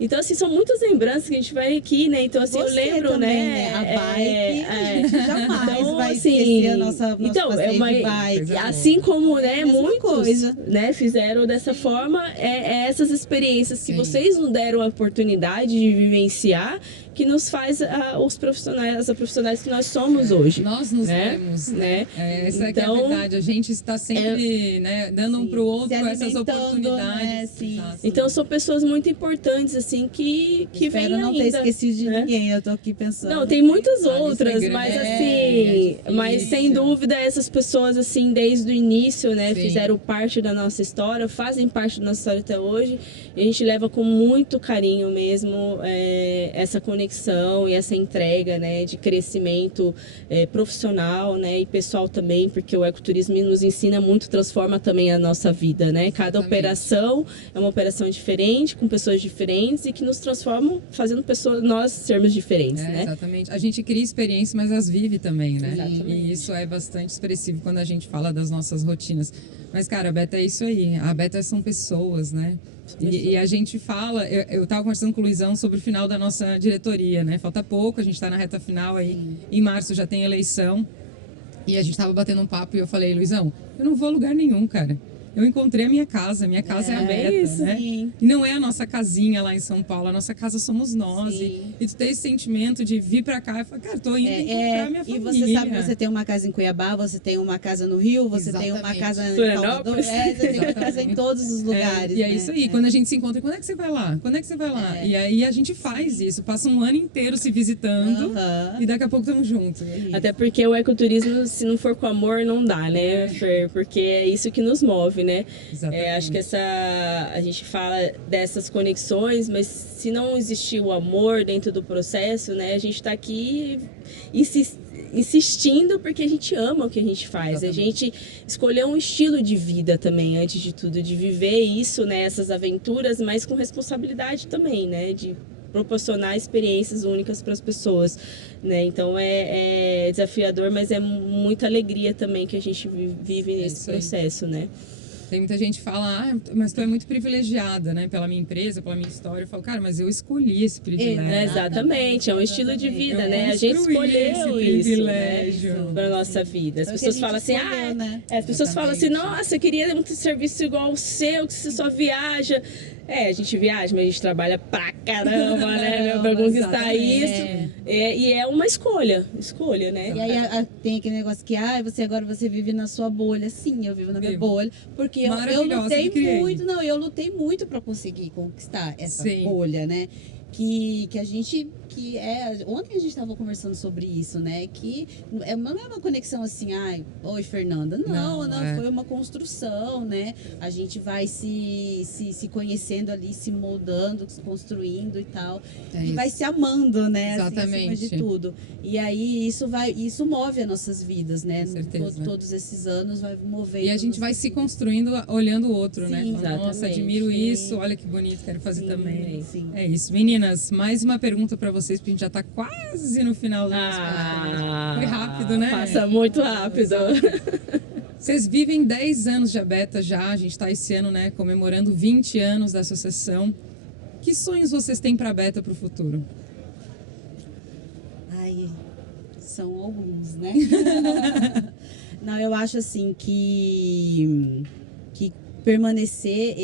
Então, assim, são muitas lembranças que a gente vai aqui, né? Então, assim, eu Você lembro, também, né? A bike, a gente jamais Então, vai assim, esquecer a nosso então, passeio de bike. Coisa assim como, né, Mesma muitos, coisa. né, fizeram dessa forma, essas experiências que Sim. vocês nos deram a oportunidade de vivenciar, que nos faz os profissionais que nós somos hoje. Nós nos né? vemos, né? Essa que é a Então, verdade. A gente está sempre né, dando um para o outro Se essas alimentando, oportunidades. né? Sim. Exato. Então são pessoas muito importantes, assim, que Espero vêm não ter ainda. esquecido de né? ninguém, eu tô aqui pensando. Não, tem muitas A lista outras, é grande, mas é assim, difícil. mas sem dúvida essas pessoas assim desde o início, né, Sim. fizeram parte da nossa história, fazem parte da nossa história até hoje. E a gente leva com muito carinho mesmo essa conexão e essa entrega, né, de crescimento profissional, né, e pessoal também, porque o ecoturismo nos ensina muito, transforma também a nossa vida, né? Cada Exatamente. operação é uma operação diferente, com pessoas diferentes e que nos transformam, fazendo nós sermos diferentes, né? Exatamente. A gente cria experiência, mas as vive também, né? Exatamente. E isso é bastante expressivo quando a gente fala das nossas rotinas. Mas, cara, a Beta é isso aí. A Beta são pessoas, né? E a gente fala... Eu tava conversando com o Luizão sobre o final da nossa diretoria, né? Falta pouco, a gente tá na reta final aí. Em março já tem eleição. E a gente tava batendo um papo e eu falei, Luizão, eu não vou a lugar nenhum, cara. Eu encontrei a minha casa é a Beta, isso, né? sim. E não é a nossa casinha lá em São Paulo, a nossa casa somos nós. E tu tem esse sentimento de vir pra cá e falar, cara, tô indo encontrar minha E família. você sabe que você tem uma casa em Cuiabá, você tem uma casa no Rio, você tem uma Exatamente. casa em Florianópolis. Salvador, você tem uma casa em todos os lugares. E é né? isso aí, quando a gente se encontra, quando é que você vai lá? Quando é que você vai lá? E aí a gente faz isso, passa um ano inteiro se visitando Aham. e daqui a pouco estamos juntos. É isso. Até porque o ecoturismo, se não for com amor, não dá, né, Fer? Porque é isso que nos move, né? Exatamente. Acho que a gente fala dessas conexões, mas se não existir o amor dentro do processo, né, a gente está aqui insistindo porque a gente ama o que a gente faz. Exatamente. A gente escolheu um estilo de vida também, antes de tudo, de viver isso, né, essas aventuras, mas com responsabilidade também, né, de proporcionar experiências únicas para as pessoas, né? Então é desafiador, mas é muita alegria também que a gente vive nesse isso aí. processo, né? Tem muita gente que fala, mas tu é muito privilegiada, né? Pela minha empresa, pela minha história. Eu falo, cara, mas eu escolhi esse privilégio. Exatamente, é um estilo de vida, Eu né? A gente construí escolheu esse isso, privilégio. né? Para nossa vida. As É o que pessoas a gente falam assim, escolheu, né? as pessoas falam assim, Exatamente. nossa, eu queria um serviço igual o seu, que você só viaja. A gente viaja, mas a gente trabalha pra caramba, né? Pra conquistar exatamente. isso. E é uma escolha, né? E aí tem aquele negócio que, você agora você vive na sua bolha. Sim, eu vivo na minha Vivo. bolha. Porque eu Maravilhosa, lutei me criei. muito, eu lutei muito para conseguir conquistar essa Sim. bolha, né? Que a gente, ontem a gente estava conversando sobre isso, né? Que não é uma conexão assim, oi Fernanda. Não, foi uma construção, né? A gente vai se conhecendo ali, se moldando, se construindo e tal. É E isso. vai se amando, né? Exatamente. Assim, acima de tudo. E aí isso move as nossas vidas, né? Com certeza. Todos esses anos vai movendo. E a gente vai se construindo olhando o outro, né? Sim, Falando, nossa, exatamente. admiro Sim. isso, olha que bonito, quero fazer Sim, também. sim. É isso. Meninas, mais uma pergunta pra vocês, porque a gente já tá quase no final do nosso podcast. Foi rápido, né? Passa muito rápido. Vocês vivem 10 anos de Abeta já, a gente tá esse ano, né, comemorando 20 anos da associação. Que sonhos vocês têm pra Abeta pro futuro? São alguns, né? Não, eu acho assim que permanecer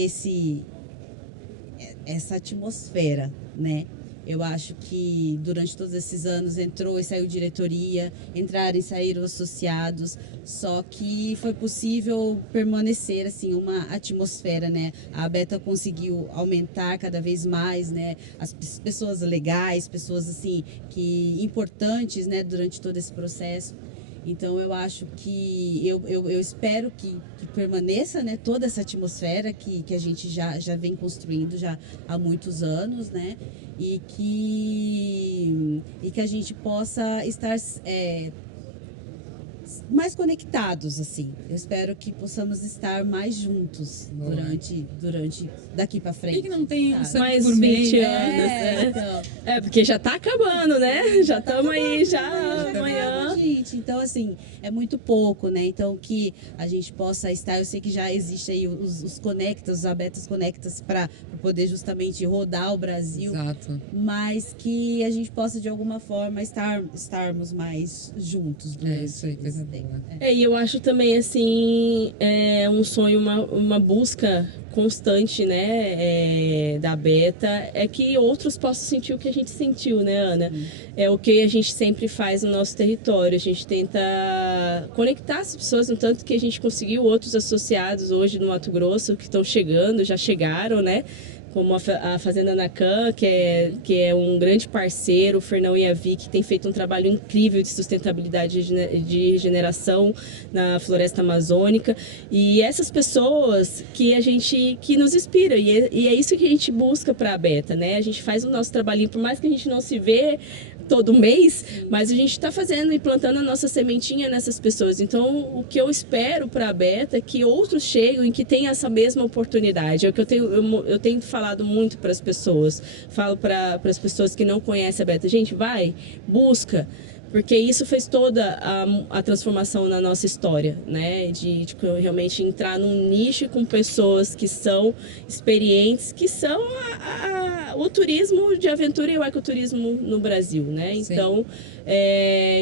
essa atmosfera, né? Eu acho que durante todos esses anos entrou e saiu diretoria, entraram e saíram associados, só que foi possível permanecer assim uma atmosfera, né? A Beta conseguiu aumentar cada vez mais, né? As pessoas legais, pessoas assim que importantes, né? Durante todo esse processo. Então eu acho que eu espero que permaneça, né, toda essa atmosfera que a gente já vem construindo já há muitos anos, né, e que a gente possa estar mais conectados, assim. Eu espero que possamos estar mais juntos durante daqui para frente. Por que não tem um sabe? sangue Mais por mês? 20 anos, né? Então, Porque já tá acabando, né? Já estamos aí, já já amanhã. Exatamente. Então, assim, é muito pouco, né? Então, que a gente possa estar, eu sei que já existe aí os Conectas, os Abetas Conectas, para poder justamente rodar o Brasil, Exato. mas que a gente possa, de alguma forma, estarmos mais juntos. É isso aí, coisa boa. E eu acho também, assim, um sonho, uma busca constante, né, da Beta, é que outros possam sentir o que a gente sentiu, né, Ana? É o que a gente sempre faz no nosso território, a gente tenta conectar as pessoas, no tanto que a gente conseguiu outros associados hoje no Mato Grosso, que estão chegando, já chegaram, né? Como a Fazenda Nacan, que é um grande parceiro, o Fernão e a Vicky, que tem feito um trabalho incrível de sustentabilidade de regeneração na floresta amazônica. E essas pessoas que nos inspiram, e é isso que a gente busca para a Beta, né? A gente faz o nosso trabalhinho, por mais que a gente não se vê todo mês, mas a gente está fazendo e plantando a nossa sementinha nessas pessoas. Então, o que eu espero para a Beta é que outros cheguem e que tenham essa mesma oportunidade. É o que eu tenho falado muito para as pessoas. Falo para as pessoas que não conhecem a Beta. Gente, vai, busca. Porque isso fez toda a transformação na nossa história, né? De realmente entrar num nicho com pessoas que são experientes, que são o turismo de aventura e o ecoturismo no Brasil, né? Sim. Então,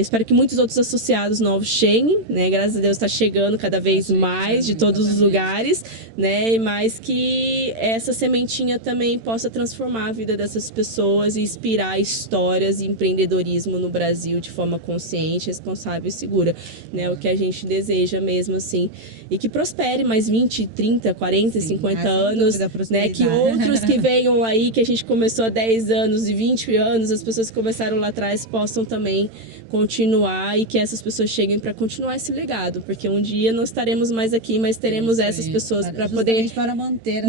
espero que muitos outros associados novos cheguem, né? Graças a Deus está chegando cada vez mais de todos os lugares, né? Mas que essa sementinha também possa transformar a vida dessas pessoas e inspirar histórias e empreendedorismo no Brasil de forma consciente, responsável e segura, né? O que a gente deseja mesmo, assim. E que prospere mais 20, 30, 40, Sim, 50 anos, né? Que outros que venham aí, que a gente começou há 10 anos e 20 anos, as pessoas que começaram lá atrás possam também continuar e que essas pessoas cheguem para continuar esse legado, porque um dia não estaremos mais aqui, mas teremos essas pessoas para poder para manter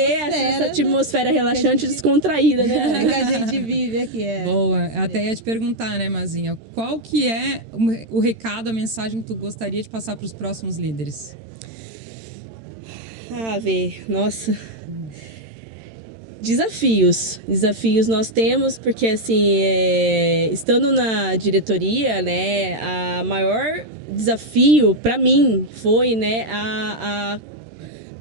essa atmosfera relaxante e descontraída, né? que a gente vive aqui. Boa. Até ia te perguntar, né, Mazinha? Qual que é o recado, a mensagem que tu gostaria de passar para os próximos líderes? Nossa. Desafios nós temos, porque assim, estando na diretoria, né, a maior desafio para mim foi, né, a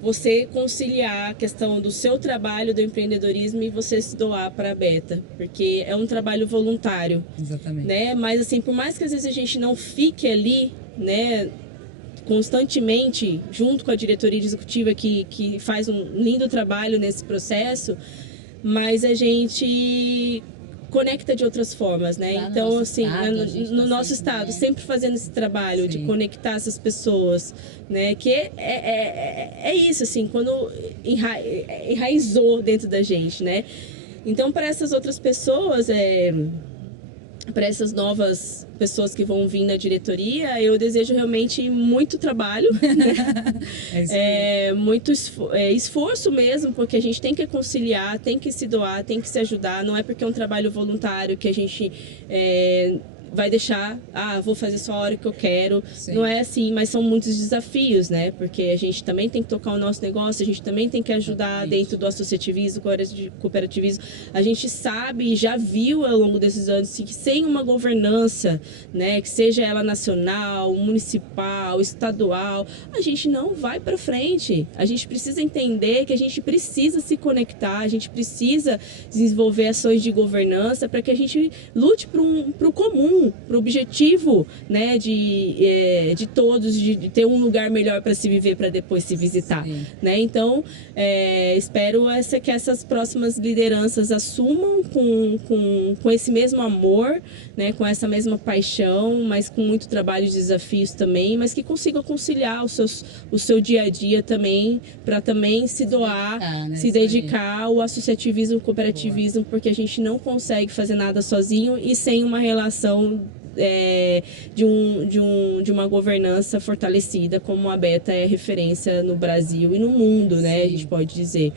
você conciliar a questão do seu trabalho, do empreendedorismo e você se doar para a Beta, porque é um trabalho voluntário. Exatamente. Né? Mas assim, por mais que às vezes a gente não fique ali, né, constantemente junto com a diretoria executiva que faz um lindo trabalho nesse processo, mas a gente conecta de outras formas, né? Então, assim, no nosso estado, sempre fazendo esse trabalho de conectar essas pessoas, né? Que é isso, assim, quando enraizou dentro da gente, né? Então, para essas outras pessoas, para essas novas pessoas que vão vir na diretoria, eu desejo realmente muito trabalho, né? Muito esforço mesmo, porque a gente tem que conciliar, tem que se doar, tem que se ajudar. Não é porque é um trabalho voluntário que a gente vai deixar, vou fazer só a hora que eu quero. Sim. Não é assim, mas são muitos desafios, né? Porque a gente também tem que tocar o nosso negócio, a gente também tem que ajudar dentro do associativismo, cooperativismo. A gente sabe e já viu ao longo desses anos que sem uma governança, né, que seja ela nacional, municipal, estadual, a gente não vai para frente. A gente precisa entender que a gente precisa se conectar, a gente precisa desenvolver ações de governança para que a gente lute para o comum, para o objetivo, né, de todos, de ter um lugar melhor para se viver, para depois se visitar, né? Então, espero que essas próximas lideranças assumam com esse mesmo amor, né, com essa mesma paixão, mas com muito trabalho e desafios também, mas que consigam conciliar o seu dia a dia também, para também se doar, se dedicar ao associativismo, ao cooperativismo, porque a gente não consegue fazer nada sozinho e sem uma relação de uma governança fortalecida, como a Beta é referência no Brasil e no mundo, né? A gente pode dizer.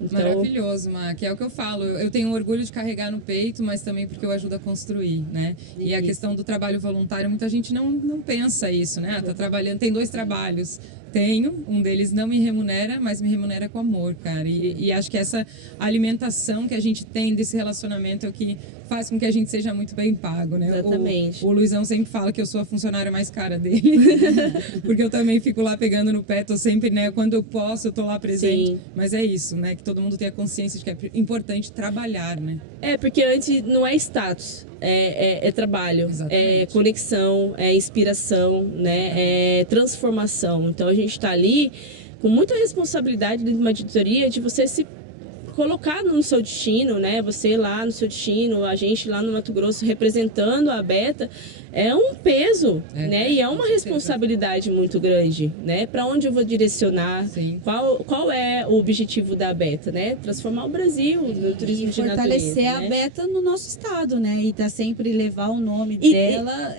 Então... Maravilhoso, Má, que é o que eu falo. Eu tenho orgulho de carregar no peito, mas também porque eu ajudo a construir, né? E a questão do trabalho voluntário, muita gente não pensa isso, né? Tá trabalhando, tem 2 trabalhos, Tenho, um deles não me remunera, mas me remunera com amor, cara. E acho que essa alimentação que a gente tem desse relacionamento é o que faz com que a gente seja muito bem pago, né? Exatamente. O Luizão sempre fala que eu sou a funcionária mais cara dele, porque eu também fico lá pegando no pé, tô sempre, né? Quando eu posso, eu tô lá presente. Sim. Mas é isso, né? Que todo mundo tenha consciência de que é importante trabalhar, né? Porque antes não é status, é trabalho, Exatamente. é conexão, é inspiração, né? É transformação. Então a gente está ali com muita responsabilidade dentro de uma editoria de você se colocar no seu destino, né? Você lá no seu destino, a gente lá no Mato Grosso representando a Beta, é um peso, né? E é uma responsabilidade muito grande, né? Para onde eu vou direcionar? Sim. Qual é o objetivo da Beta, né? Transformar o Brasil no turismo E de fortalecer natureza, a né? Beta no nosso estado, né? E tá sempre levar o nome E- dela.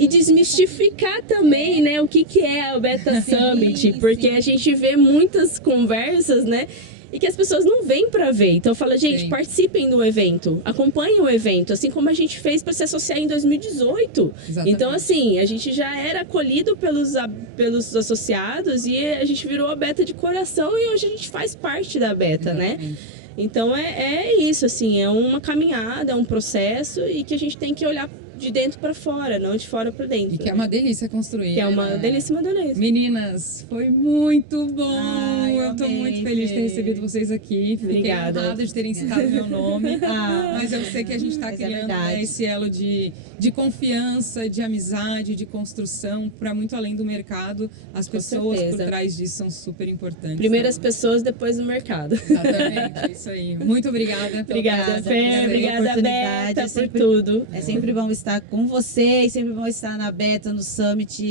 E desmistificar também, né, o que é a Beta Summit, porque a gente vê muitas conversas, né, e que as pessoas não vêm para ver. Então fala, gente, Sim. participem do evento, acompanhem o evento, assim como a gente fez para se associar em 2018. Exatamente. Então assim, a gente já era acolhido pelos associados e a gente virou a Beta de coração e hoje a gente faz parte da Beta, né? Exatamente. Então é isso, assim, é uma caminhada, é um processo e que a gente tem que olhar de dentro para fora, não de fora para dentro. E que é uma delícia construir. Que é uma né? delícia, uma delícia. Meninas, foi muito bom. Ai, eu tô amei, muito feliz de ter Fê. recebido vocês aqui. Fiquei Obrigada. honrada de terem citado meu nome. Mas eu sei que a gente está Mas é criando, né, verdade. esse elo de confiança, de amizade, de construção para muito além do mercado. As pessoas por certeza. trás disso são super importantes. Primeiro as né? pessoas, depois o mercado. Exatamente, isso aí. Muito obrigada. pela Obrigada, presença, Fê. pela Obrigada, oportunidade, Beta, é por sempre- tudo. É sempre bom estar com vocês, sempre bom estar na Beta, no Summit.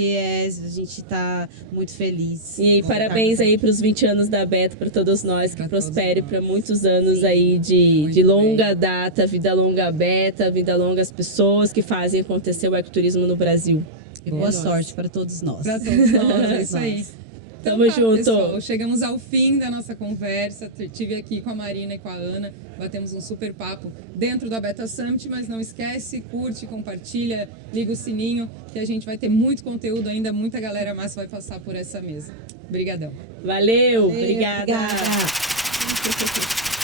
A gente tá muito feliz. E Bom parabéns estar com aí para os 20 anos da Beta, para todos nós, que Pra todos prospere nós. para muitos anos aí de Muito longa data, vida longa Beta, vida longa as pessoas que fazem acontecer o ecoturismo no Brasil. E boa É sorte para todos nós. Para todos nós, é isso aí. Tamo junto. Pessoal, chegamos ao fim da nossa conversa. Estive aqui com a Marina e com a Ana, batemos um super papo dentro da Beta Summit, mas não esquece, curte, compartilha, liga o sininho, que a gente vai ter muito conteúdo ainda, muita galera massa vai passar por essa mesa. Obrigadão. Valeu, obrigada. Obrigada.